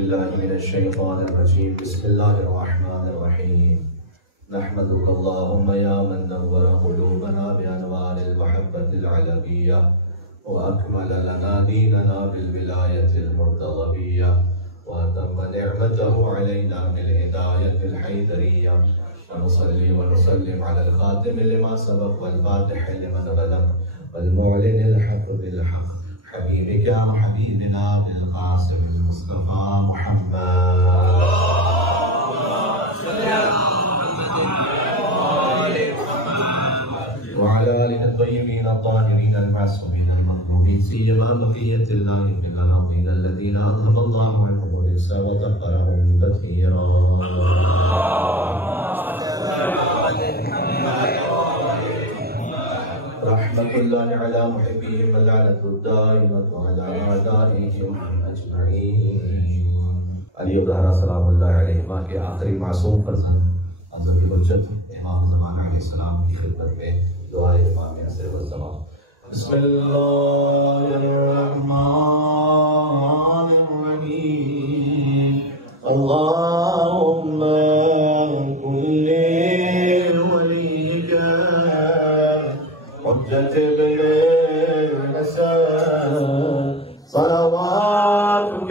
بالله من الشيطان الرجيم بسم الله الرحمن الرحيم نحمدك اللهم يا من نور قلوبنا بأنوار المحبة العلوية وأكمل لنا ديننا بالولاية المرتضوية وأتم نعمته علينا بالهداية الحيدرية ونصلي ونسلم على الخاتم لما سبق والفاتح لمن غلق والمعلن الحق بالحق حبيبك وحبيبنا بالقاسم المصطفى محمد وعلى آله الطيبين الطاهرين المعصومين المطلوبين سيما بقية الله في الأرضين الذين أذهب الله عنهم الرجس وطهرهم تطهيرا رحمة الله على محبهم اللعنة الدائمة على أعدائهم أجمعين علی الزہرا سلام اللہ علیہ کے آخری معصوم فرزند حضرت حجت امام زمانہ علیہ السلام کی خدمت میں دعائے امام عصر والزمان بسم اللہ الرحمن الرحیم اللہم کل ولیک حجت ابن الحسن صلواتک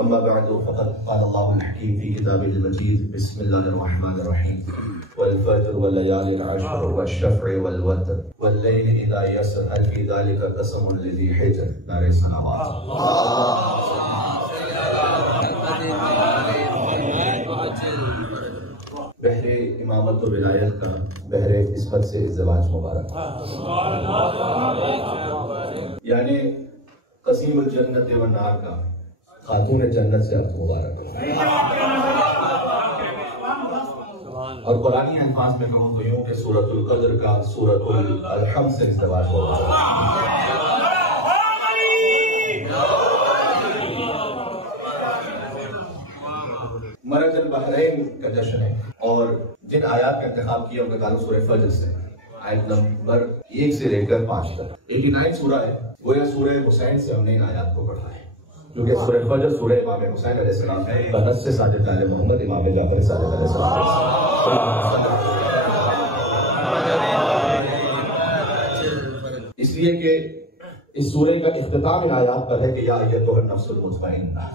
أما بعد فقد قال الله الحكيم في كتابه المجيد بسم الله الرحمن الرحيم والفجر والليالي العشر والشفع والوتر والليل إذا يسر هل في ذلك قسم لذي حجر نعرہ الصلوات بحر امامت و ولایت کا بحر قسمت سے ازدواج مبارک یعنی قسیم الجنت والنار کا خاتون جنت سے عبد مبارک اور قرآنی الفاظ میں کہوں تو یوں کہ سورۃ القدر کا سورۃ الحم سے ازدواج مبارک مرج البحرین کا جشن ہے اور جن آیات کا انتخاب کیا ان کا تعلق سورہ فجر سے آیت نمبر 1 سے لے کر 5 تک 89 سورہ ہے وہ یہ سورہ حسین سے ہم نے ان آیات کو پڑھا ہے کیونکہ سورہ فجر سورہ امام حسین علیہ السلام ہے بنت سے ساجد آل محمد امام جعفر صادق علیہ السلام اس لیے کہ اس سورہ کا اختتام ان آیات پر ہے کہ یا ایتھا النفس المطمئنہ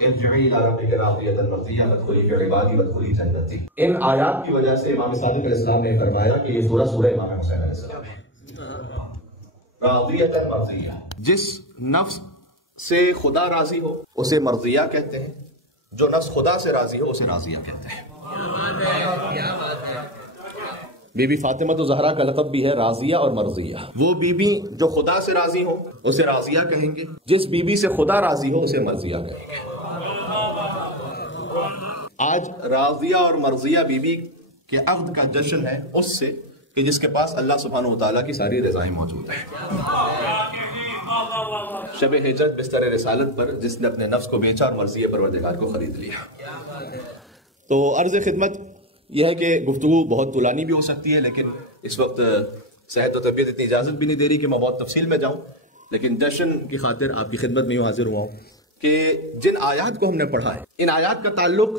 ارجعی الی ربک راضیۃ مرضیہ فادخلی فی عبادی وادخلی جنتی ان آیات کی وجہ سے امام صادق علیہ السلام نے فرمایا کہ یہ سورہ امام حسین علیہ السلام ہے راضیۃ مرضیہ جس نفس سے خدا راضی ہو اسے مرضیہ کہتے ہیں جو نفس خدا سے راضی ہو اسے راضیہ کہتے ہیں بی بی فاطمہ زہرا کا لقب بھی ہے راضیہ اور مرضیہ وہ بی بی جو خدا سے راضی ہو اسے راضیہ کہیں گے جس بی بی سے خدا راضی ہو اسے مرضیہ کہیں گے آج راضیہ اور مرضیہ بی بی کے عقد کا جشن ہے اس سے کہ جس کے پاس اللہ سبحانہ وتعالیٰ کی ساری رضائیں موجود ہیں شب ہجرت بستر رسالت پر جس نے اپنے نفس کو بیچا اور مرضی پروردگار کو خرید لیا تو عرض خدمت یہ ہے کہ گفتگو بہت طولانی بھی ہو سکتی ہے لیکن اس وقت صحت و طبیعت اتنی اجازت بھی نہیں دے رہی کہ میں بہت تفصیل میں جاؤں لیکن جشن کی خاطر آپ کی خدمت میں یوں حاضر ہوا ہوں کہ جن آیات کو ہم نے پڑھا ہے ان آیات کا تعلق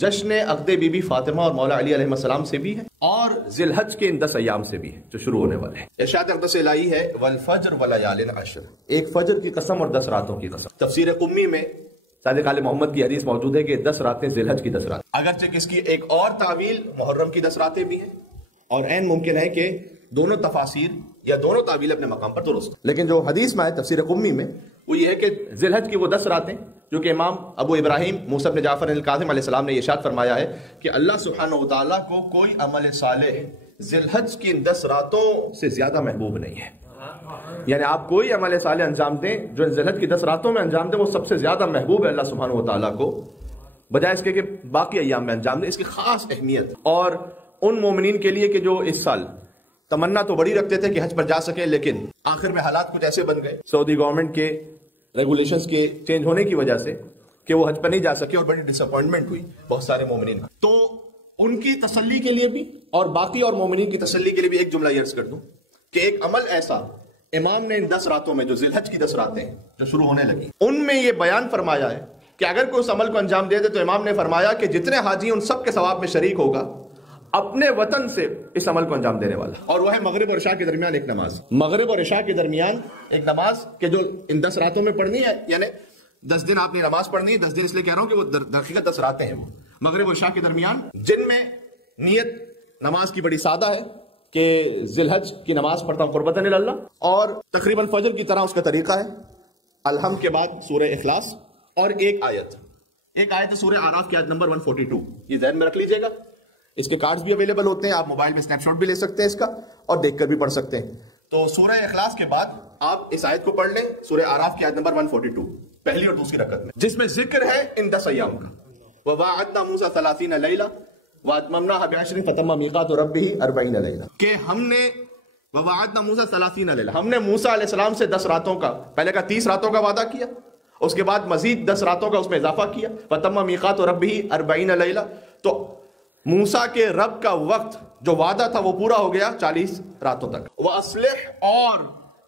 جشن عقد بی بی فاطمہ اور مولا علی علیہ السلام سے بھی ہے اور ذی الحج کے ان 10 ایام سے بھی ہے جو شروع ہونے والے ہیں. ارشاد اقدس الہی ہے والفجر ولیال عشر، ایک فجر کی قسم اور 10 راتوں کی قسم. تفسیر قمی میں صادق آل محمد کی حدیث موجود ہے کہ 10 راتیں ذی الحج کی 10 راتیں، اگرچہ کہ اس کی ایک اور تعویل محرم کی 10 راتیں بھی ہیں اور عین ممکن ہے کہ دونوں تفاسیر یا دونوں تعویل اپنے مقام پر درست، لیکن جو حدیث میں ہے تفسیر قمی میں وہ یہ ہے کہ ذی الحج کی وہ 10 راتیں جو کہ امام ابو ابراہیم موسیٰ بن جعفر الکاظم علیہ السلام نے ارشاد فرمایا ہے کہ اللہ سبحانہ وتعالیٰ کو کوئی عمل صالح ذی الحج کی 10 راتوں سے زیادہ محبوب نہیں ہے. یعنی آپ کوئی عمل صالح انجام دیں جو ذی الحج کی 10 راتوں میں انجام دیں وہ سب سے زیادہ محبوب ہے اللہ سبحانہ وتعالیٰ کو، بجائے اس کے کہ باقی ایام میں انجام دیں. اس کی خاص اہمیت اور ان مومنین کے لیے کہ جو اس سال تمنا تو بڑی رکھتے تھے کہ حج پر جا سکے لیکن آخر میں حالات کچھ ایسے بن گئے سعودی گورنمنٹ کے ریگولیشنز کے چینج ہونے کی وجہ سے کہ وہ حج پر نہیں جا سکے اور بڑی ڈس اپوائنٹمنٹ ہوئی بہت سارے مومنین. تو ان کی تسلی کے لیے بھی اور باقی اور مومنین کی تسلی کے لیے بھی ایک جملہ یہ عرض کر دوں کہ ایک عمل ایسا امام نے ان 10 راتوں میں جو ذی الحج کی 10 راتیں جو شروع ہونے لگی ان میں یہ بیان فرمایا ہے کہ اگر کوئی اس عمل کو انجام دے دے تو امام نے فرمایا کہ جتنے حاجی ان سب کے ثواب میں شریک ہوگا اپنے وطن سے اس عمل کو انجام دینے والا، اور وہ ہے مغرب اور عشاء کے درمیان ایک نماز. مغرب اور عشاء کے درمیان ایک نماز کہ جو ان 10 راتوں میں پڑھنی ہے، یعنی 10 دن آپ نے نماز پڑھنی ہے. 10 دن اس لیے کہہ رہا ہوں کہ وہ در حقیقت 10 راتیں ہیں وہ مغرب اور عشاء کے درمیان، جن میں نیت نماز کی بڑی سادہ ہے کہ ذی الحج کی نماز پڑھتا ہوں قربتاً اللہ، اور تقریباً فجر کی طرح اس کا طریقہ ہے الحمد کے بعد سورہ اخلاص اور ایک آیت ہے سورہ اعراف کی آیت نمبر 142. یہ ذہن میں رکھ لیجئے گا. اس کے کارڈز بھی اویلیبل ہوتے ہیں، آپ موبائل میں سنیپ شاٹ بھی لے سکتے ہیں اس کا اور دیکھ کر بھی پڑھ سکتے ہیں. تو سورہ اخلاص کے بعد آپ اس آیت کو پڑھ لیں سورہ اعراف کی آیت نمبر 142 پہلی اور دوسری رکعت میں، جس میں ذکر ہے ان 10 ایام کا. وَوَاعَدْنَا مُوسَىٰ 30 لَيْلَةً وَأَتْمَمْنَاهَا بِعَشْرٍ فَتَمَّ مِيقَاتُ رَبِّهِ 40 لَيْلَةً کہ ہم نے وَوَاعَدْنَا مُوسَىٰ 30 لَيْلَةً ہم نے موسیٰ علیہ السلام سے 10 راتوں کا، پہلے کا 30 راتوں کا وعدہ کیا، اس کے بعد مزید 10 راتوں کا اس میں اضافہ کیا. فَتَمَّ مِيقَاتُ رَبِّهِ 40 لَيْلَةً تو موسیٰ کے رب کا وقت جو وعدہ تھا وہ پورا ہو گیا 40 راتوں تک. وَأَصْلِحْ اور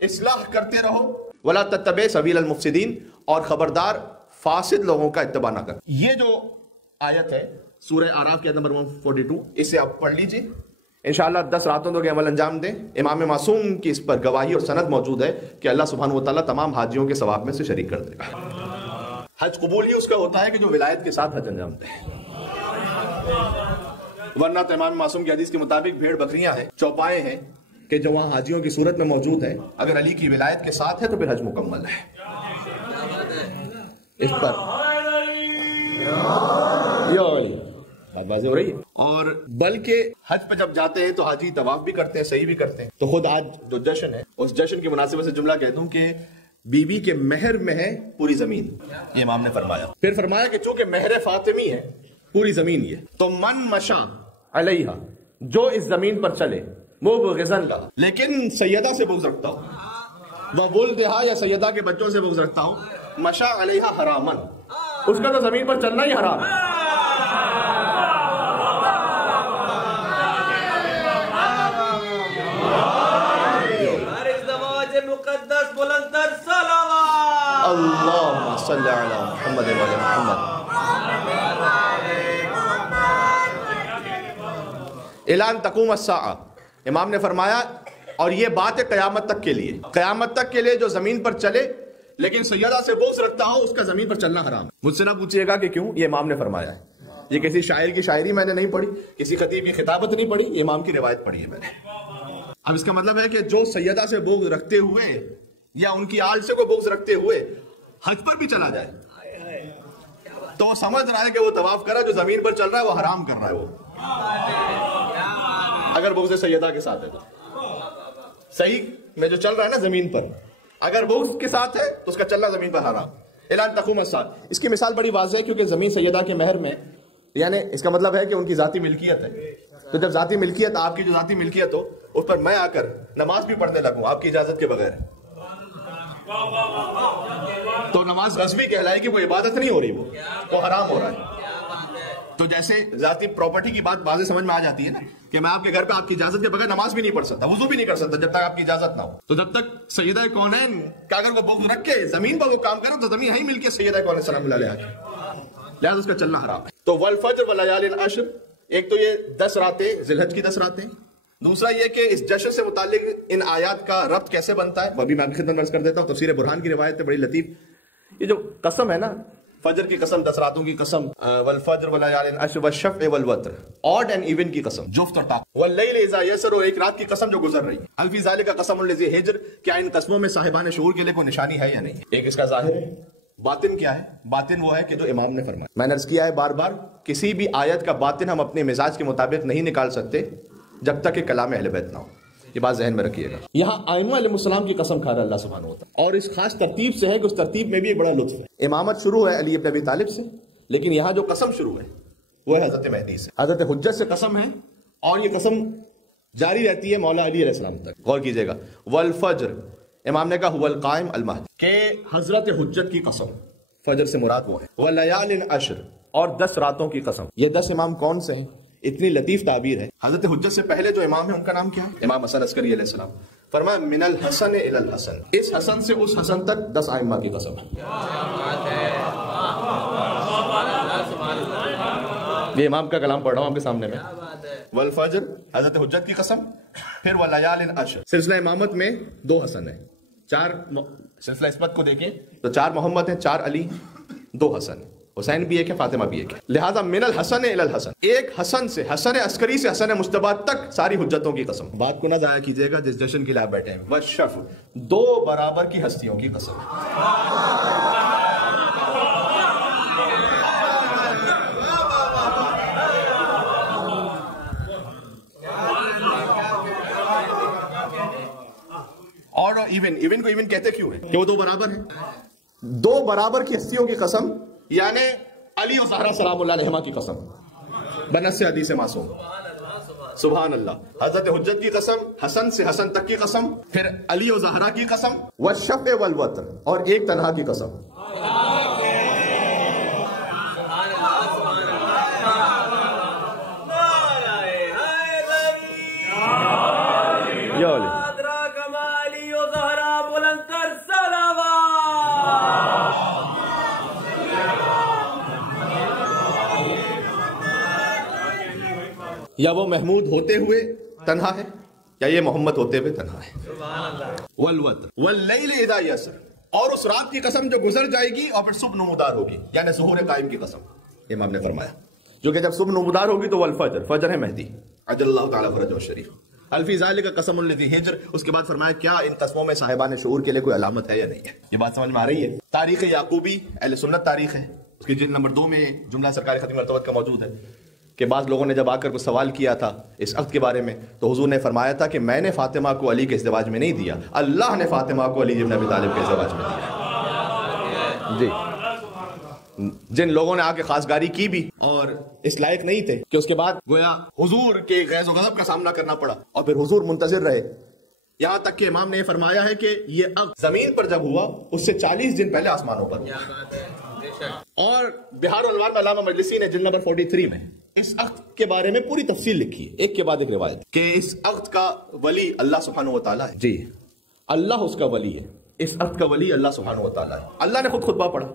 اصلاح کرتے رہو. وَلَا تَتَّبِعْ سَبِيلَ الْمُفْسِدِينَ اور خبردار فاسد لوگوں کا اتباع نہ کر. یہ جو آیت ہے سورہ اعراف کی آیت نمبر 142 اسے آپ پڑھ لیجئے انشاءاللہ. 10 راتوں کے عمل انجام دیں. امام معصوم کی اس پر گواہی اور سند موجود ہے کہ اللہ سبحانہ وتعالیٰ تمام حاجیوں کے ثواب میں سے شریک کر دے گا. حج قبول ہی اس کا ہوتا ہے کہ جو ولایت کے ساتھ حج انجام دے، ورنہ تو امام معصوم کی حدیث کے مطابق بھیڑ بکریاں ہیں، چوپائے ہیں کہ جو وہاں حاجیوں کی صورت میں موجود ہے، اگر علی کی ولایت کے ساتھ ہے تو پھر حج مکمل ہے. اس پر بات واضح ہو رہی ہے. اور بلکہ حج پہ جب جاتے ہیں تو حاجی طواف بھی کرتے ہیں، صحیح بھی کرتے ہیں. تو خود آج جو جشن ہے اس جشن کی مناسبت سے جملہ کہہ دوں کہ بی بی کے مہر میں ہے پوری زمین، یہ امام نے فرمایا. پھر فرمایا کہ چونکہ مہر فاطمی ہے پوری زمین یہ، تو من مشا علیہا جو اس زمین پر چلے وہ بغضن لہا، لیکن سیدہ سے بغض رکھتا ہوں، وولدہا یا سیدہ کے بچوں سے بغض رکھتا ہوں، مشا علیہا حرامن اس کا تو زمین پر چلنا ہی حرام ہے. اللہم صلی علی محمد و علی محمد. اعلان تقوم الساعہ امام نے فرمایا، اور یہ بات ہے قیامت تک کے لیے، قیامت تک کے لیے جو زمین پر چلے لیکن سیدہ سے بغض رکھتا ہو اس کا زمین پر چلنا حرام ہے. مجھ سے نہ پوچھئے گا کہ کیوں، یہ امام نے فرمایا ہے. یہ کسی شاعر کی شاعری میں نے نہیں پڑھی، کسی خطیب کی خطابت نہیں پڑھی، یہ امام کی روایت پڑھی ہے میں نے. اب اس کا مطلب ہے کہ جو سیدہ سے بغض رکھتے ہوئے یا ان کی آل سے کو بغض رکھتے ہوئے حج پر بھی چلا جائے تو وہ سمجھ رہا ہے کہ وہ طواف کرا جو زمین پر چل رہا ہے وہ حرام کر رہا ہے. وہ اگر بغض سیدہ کے ساتھ ہے تو صحیح میں جو چل رہا ہے نا زمین پر، اگر بغض کے ساتھ ہے تو اس کا چلنا زمین پر حرام. اعلان تقوم الساعہ اس کی مثال بڑی واضح ہے کیونکہ زمین سیدہ کے مہر میں، یعنی اس کا مطلب ہے کہ ان کی ذاتی ملکیت ہے. تو جب ذاتی ملکیت، آپ کی جو ذاتی ملکیت ہو اس پر میں آ کر نماز بھی پڑھنے لگوں آپ کی اجازت کے بغیر، تو نماز غصبی کہلائے کہ وہ عبادت نہیں ہو رہی، وہ حرام ہو رہا ہے. تو جیسے ذاتی پراپرٹی کی بات واضح سمجھ میں آ جاتی ہے نا کہ میں آپ کے گھر پہ آپ کی اجازت کے بغیر نماز بھی نہیں پڑھ سکتا، وضو بھی نہیں کر سکتا جب تک آپ کی اجازت نہ ہو. تو جب تک سیدہ کونین کا اگر وہ بغض رکھ کے زمین پر وہ کام کرے تو زمین ہی مل کے سیدہ کونین سلام اللہ علیہ لہذا اس کا چلنا حرام ہے. تو والفجر ولیال عشر، ایک تو یہ 10 راتیں ذی الحج کی 10 راتیں، دوسرا یہ کہ اس جشن سے متعلق ان آیات کا ربط کیسے بنتا ہے وہ بھی میں آپ کی خدمت میں عرض کر دیتا ہوں. تفسیر برہان کی روایت ہے بڑی لطیف. یہ جو قسم ہے نا، فجر کی قسم، 10 راتوں کی قسم، والفجر ولیال عشر والشفع والوتر، آڈ اینڈ ایون کی قسم، جفت اور طاق، واللیل اذا یسر، اور ایک رات کی قسم جو گزر رہی ہے. هل فی ذلک قسم لذی حجر، کیا ان قسموں میں صاحبان شعور کے لیے کوئی نشانی ہے یا نہیں؟ ایک اس کا ظاہر ہے. باطن کیا ہے؟ باطن وہ ہے کہ جو امام نے فرمایا. میں نے عرض کیا ہے بار بار، کسی بھی آیت کا باطن ہم اپنے مزاج کے مطابق نہیں نکال سکتے جب تک کہ کلام اہل بیت نہ ہو. یہ بات ذہن میں رکھیے گا. یہاں ائمہ علیہ السلام کی قسم کھا رہا ہے اللہ سبحانہ و تعالیٰ، اور اس خاص ترتیب سے ہے کہ اس ترتیب میں بھی ایک بڑا لطف ہے. امامت شروع ہے علی ابن ابی طالب سے، لیکن یہاں جو قسم شروع ہے وہ ہے حضرت مہدی سے. حضرت حجت سے قسم ہے اور یہ قسم جاری رہتی ہے مولا علی علیہ السلام تک. غور کیجئے گا. والفجر، امام نے کہا هو القائم المہدی، کہ حضرت حجت کی قسم، فجر سے مراد وہ ہے. ولیال عشر، اور 10 راتوں کی قسم. یہ 10 امام کون سے ہیں؟ اتنی لطیف تعبیر ہے. حضرت حجت سے پہلے جو امام ہے ان کا نام کیا ہے؟ امام حسن عسکری علیہ السلام. فرمایا من الحسن الی الحسن، اس حسن سے اس حسن تک 10 ائمہ کی قسم ہے. یہ امام کا کلام پڑھ رہا ہوں آپ کے سامنے میں. والفجر، حضرت حجت کی قسم. پھر ولیال عشر. سلسلہ امامت میں 2 حسن ہیں، 4 سلسلہ عصمت کو دیکھیں تو 4 محمد ہیں، 4 علی، 2 حسن، حسین بھی ایک ہے، فاطمہ بھی ایک ہے. لہذا من الحسن الی الحسن، ایک حسن سے، حسن عسکری سے حسن مجتبی تک ساری حجتوں کی قسم. بات کو نہ ضائع کیجیے گا جس جشن کے لیے آپ بیٹھے ہیں. والشفع، 2 برابر کی ہستیوں کی قسم. اور ایون کو ایون کہتے کیوں ہے؟ کہ وہ 2 برابر ہیں. 2 برابر کی ہستیوں کی قسم، یعنی علی و زہرا سلام اللہ علیہما کی قسم، بنص حدیث معصوم. سبحان اللہ. حضرت حجت کی قسم، حسن سے حسن تک کی قسم، پھر علی و زہرا کی قسم، والشفع والوتر، اور ایک تنہا کی قسم. یا وہ محمود ہوتے ہوئے تنہا ہے یا یہ محمد ہوتے ہوئے تنہا ہے. والوتر واللیل اذا یسر، اور اس رات کی قسم جو گزر جائے گی اور پھر صبح نمودار ہوگی، یعنی ظہور قائم کی قسم. امام نے فرمایا جو کہ جب صبح نمودار ہوگی تو والفجر، فجر ہے مہدی عجل اللہ تعالیٰ فرجہ الشریف. هل فی ذلک قسم لذی حجر، اس کے بعد فرمایا کیا ان قسموں میں صاحبان شعور کے لیے کوئی علامت ہے یا نہیں ہے. یہ بات سمجھ میں آ رہی ہے. تاریخ یعقوبی اہل سنت تاریخ ہے، اس کی جلد نمبر 2 میں جملہ سرکار ختم مرتبت کا موجود ہے کہ بعض لوگوں نے جب آ کر کو سوال کیا تھا اس عقد کے بارے میں تو حضور نے فرمایا تھا کہ میں نے فاطمہ کو علی کے ازدواج میں نہیں دیا، اللہ نے فاطمہ کو علی ابن ابی طالب کے ازدواج میں دیا. جی، جن لوگوں نے آ کے خاصگاری کی بھی اور اس لائق نہیں تھے کہ اس کے بعد گویا حضور کے غیظ و غضب کا سامنا کرنا پڑا اور پھر حضور منتظر رہے، یہاں تک کہ امام نے یہ فرمایا ہے کہ یہ عقد زمین پر جب ہوا اس سے 40 دن پہلے آسمانوں پر. اور بہار الانوار میں علامہ مجلسی نے جلد نمبر 43 میں اس عقد کے بارے میں پوری تفصیل لکھی ہے، ایک کے بعد ایک روایت، کہ اس عقد کا ولی اللہ سبحانہ و تعالیٰ ہے. جی، اللہ اس کا ولی ہے، اس عقد کا ولی اللہ سبحانہ و تعالیٰ ہے. اللہ نے خود خطبہ پڑھا.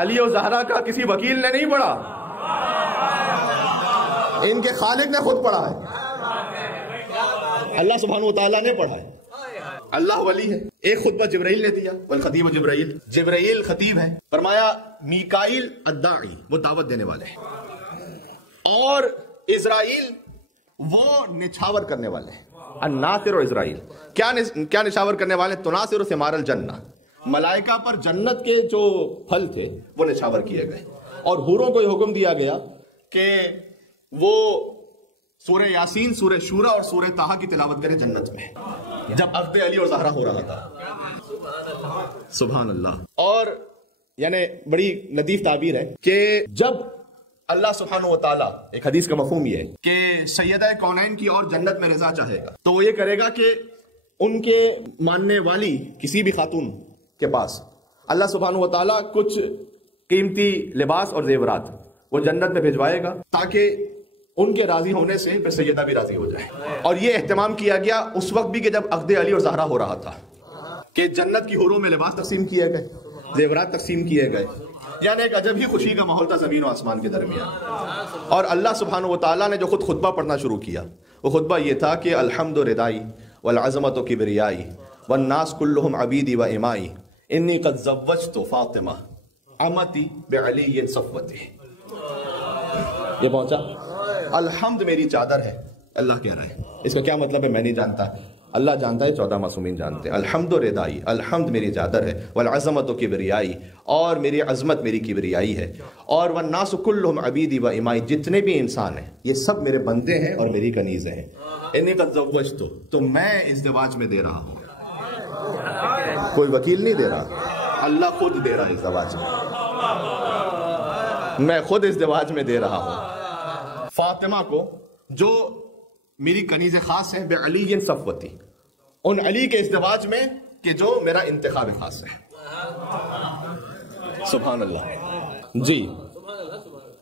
علی و زہرا کا کسی وکیل نے نہیں پڑھا، ان کے خالق نے خود پڑھا ہے، اللہ سبحانہ و تعالیٰ نے پڑھا ہے. اللہ ولی ہے. ایک خطبہ جبرائیل نے دیا، والخطیب جبرائیل، جبرائیل خطیب ہے. فرمایا میکائیل الداعی، وہ دعوت دینے والے ہیں، اور اسرائیل وہ نچھاور کرنے والے ہیں. الناصر و اسرائیل کیا نچھاور کرنے والے؟ تناصر ثمار الجنہ، ملائکہ پر جنت کے جو پھل تھے وہ نچھاور کیے گئے. اور حوروں کو یہ حکم دیا گیا کہ وہ سورہ یاسین، سورہ شورا اور سورہ طٰہٰ کی تلاوت کریں جنت میں، جب عقد علی اور زہرا ہو رہا تھا. سبحان اللہ. اور یعنی بڑی لطیف تعبیر ہے کہ جب اللہ سبحانہ و تعالیٰ، ایک حدیث کا مفہوم یہ ہے کہ سیدہ کونین کی اور جنت میں رضا چاہے گا تو وہ یہ کرے گا کہ ان کے ماننے والی کسی بھی خاتون کے پاس اللہ سبحانہ و تعالیٰ کچھ قیمتی لباس اور زیورات وہ جنت میں بھجوائے گا تاکہ ان کے راضی ہونے سے پھر سیدہ بھی راضی ہو جائے. اور یہ اہتمام کیا گیا اس وقت بھی کہ جب عقد علی اور زہرا ہو رہا تھا کہ جنت کی حوروں میں لباس تقسیم کیے گئے, زیورات تقسیم کیے گئے, یعنی ایک عجب ہی خوشی کا ماحول تھا زمین و آسمان کے درمیان. اور اللہ سبحانہ و تعالیٰ نے جو خود خطبہ پڑھنا شروع کیا وہ خطبہ یہ تھا کہ الحمد ردائی والعظمت کبریائی والناس کلہم عبیدی و امائی انی قد زوجت فاطمہ امتی بعلی صفوتی. یہ پہنچا الحمد میری چادر ہے, اللہ کہہ رہا ہے. اس کا کیا مطلب ہے میں نہیں جانتا, اللہ جانتا ہے, 14 معصومین جانتے ہیں. الحمد ردائی, الحمد میری چادر ہے, والعظمت کبریائی, اور میری عظمت میری کبریائی ہے, اور والناس کلہم عبیدی و امائی, جتنے بھی انسان ہیں یہ سب میرے بندے ہیں اور میری کنیزیں ہیں. انی قد زوجت, تو میں ازدواج میں دے رہا ہوں, کوئی وکیل نہیں دے رہا, اللہ خود دے رہا ہے ازدواج میں خود ازدواج میں دے رہا ہوں فاطمہ کو جو میری کنیز خاص ہے, بعلی صفوتی, ان علی کے ازدواج میں کہ جو میرا انتخاب خاص ہے. سبحان اللہ. جی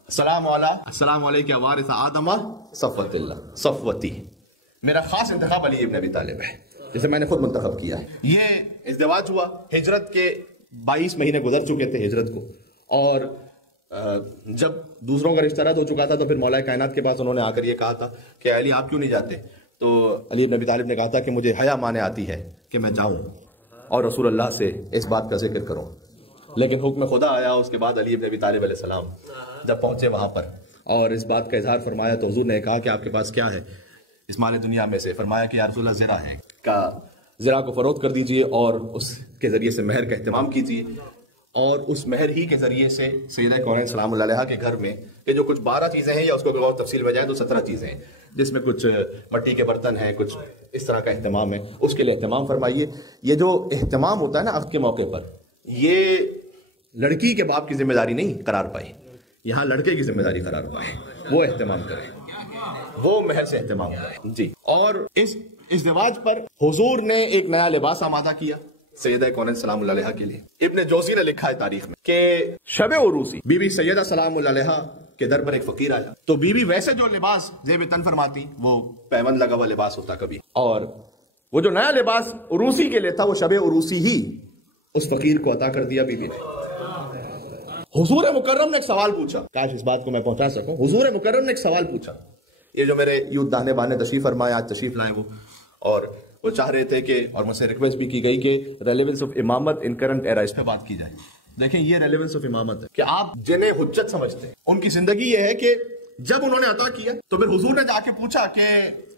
السلام علیکم وارث آدم صفوت اللہ, صفوتی میرا خاص انتخاب علی ابن ابی طالب ہے جسے میں نے خود منتخب کیا ہے. یہ ازدواج ہوا, ہجرت کے 22 مہینے گزر چکے تھے ہجرت کو, اور جب دوسروں کا رشتہ رد ہو چکا تھا تو پھر مولا کائنات کے پاس انہوں نے آ کر یہ کہا تھا کہ علی آپ کیوں نہیں جاتے؟ تو علی بن ابی طالب نے کہا تھا کہ مجھے حیا مانے آتی ہے کہ میں جاؤں اور رسول اللہ سے اس بات کا ذکر کروں, لیکن حکم خدا آیا. اس کے بعد علی بن ابی طالب علیہ السلام جب پہنچے وہاں پر اور اس بات کا اظہار فرمایا تو حضور نے کہا کہ آپ کے پاس کیا ہے اس مال دنیا میں سے؟ فرمایا کہ یا رسول اللہ زرہ ہے, کا زرہ کو فروخت کر دیجئے اور اس کے ذریعے سے مہر کا اہتمام کیجئے, اور اس مہر ہی کے ذریعے سے سیدہ کونین سلام اللہ علیہا کے گھر میں کہ جو کچھ 12 چیزیں ہیں یا اس کو اور تفصیل میں جائے تو 17 چیزیں ہیں جس میں کچھ مٹی کے برتن ہیں, کچھ اس طرح کا اہتمام ہے, اس کے لیے اہتمام فرمائیے. یہ جو اہتمام ہوتا ہے نا عقد کے موقع پر, یہ لڑکی کے باپ کی ذمہ داری نہیں قرار پائی, یہاں لڑکے کی ذمہ داری قرار پائے, وہ اہتمام کرے, وہ مہر سے اہتمام کرے. جی, اور اس ازدواج پر حضور نے ایک نیا لباس آمادہ کیا سیدہ کونین سلام اللہ علیہا کے لیے. ابن جوزی نے لکھا ہے تاریخ میں کہ شب عروسی بی بی سیدہ سلام اللہ علیہا کے در پر ایک فقیر آیا, تو بی بی ویسے جو لباس زیب تن فرماتی وہ پیوند لگا ہوا لباس ہوتا کبھی, اور وہ جو نیا لباس عروسی کے لیے تھا وہ شب عروسی ہی اس فقیر کو عطا کر دیا بی بی نے. حضور مکرم نے ایک سوال پوچھا, کاش اس بات کو میں پہنچا سکوں. حضور مکرم نے ایک سوال پوچھا, یہ جو میرے یوتھ دانے بانے تشریف فرمائے آج تشریف لائے وہ, اور وہ چاہ رہے تھے کہ, اور مجھ سے ریکویسٹ بھی کی گئی کہ ریلیونس آف امامت ان کرنٹ ایرا اس پہ بات کی جائے. دیکھیں یہ ریلیونس آف امامت ہے کہ آپ جنہیں حجت سمجھتے ہیں ان کی زندگی یہ ہے کہ جب انہوں نے عطا کیا تو پھر حضور نے جا کے پوچھا کہ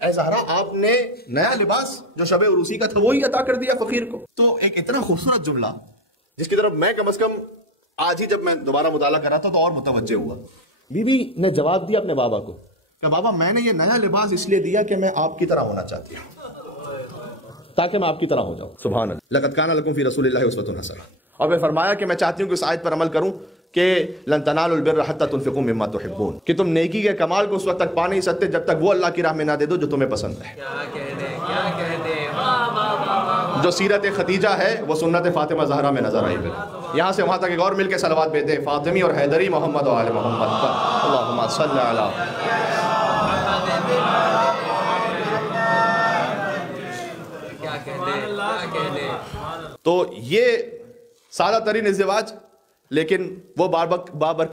اے زہرا آپ نے نیا لباس جو شب عروسی کا تھا وہی عطا کر دیا فقیر کو. تو ایک اتنا خوبصورت جملہ جس کی طرف میں کم از کم آج ہی جب میں دوبارہ مطالعہ کر رہا تھا تو اور متوجہ ہوا. بی بی نے جواب دیا اپنے بابا کو کہ بابا میں نے یہ نیا لباس اس لیے دیا کہ میں آپ کی طرح ہونا چاہتی ہوں, تاکہ میں آپ کی طرح ہو جاؤں. سبحان اللہ. لقد کان لکم فی رسول اللہ اسوۃ حسنہ. اور پھر فرمایا کہ میں چاہتی ہوں کہ اس آیت پر عمل کروں کہ لن تنالوا البر حتى تنفقوا مما تحبون, کہ تم نیکی کے کمال کو اس وقت تک پا نہیں سکتے جب تک وہ اللہ کی راہ میں نہ دے دو جو تمہیں پسند ہے. جو سیرت ختیجہ ہے وہ سنت فاطمہ زہرا میں نظر آئی. یہاں سے وہاں تک ایک اور مل کے صلوات بھیجتے ہیں, فاطمی اور حیدری محمد و آل محمد, اللہم صل علی. تو یہ سادہ ترین ازدواج, لیکن وہ بابر